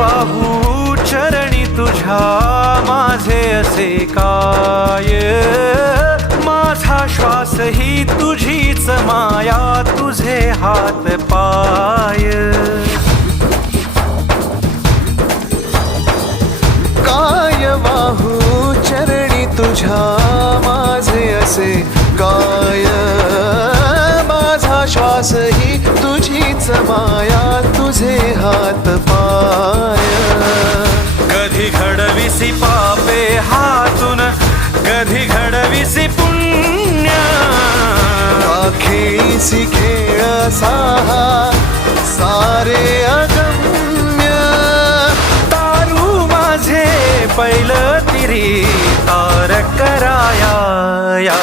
वाहू चरणी तुझ्या माझे असे काय, माझा श्वास ही तुझीच माया, तुझे हात पाय. काय वाहू चरणी तुझ्या माझे असे काय, माझा श्वास ही तुझीच माया, तुझे हात पाय. कधी घडविसी पापे हातून, कधी घडविसी पुण्य, खेळीसी खेळ साहा सारे अगम्य. तारू माझे पैल तिरी तार कराया.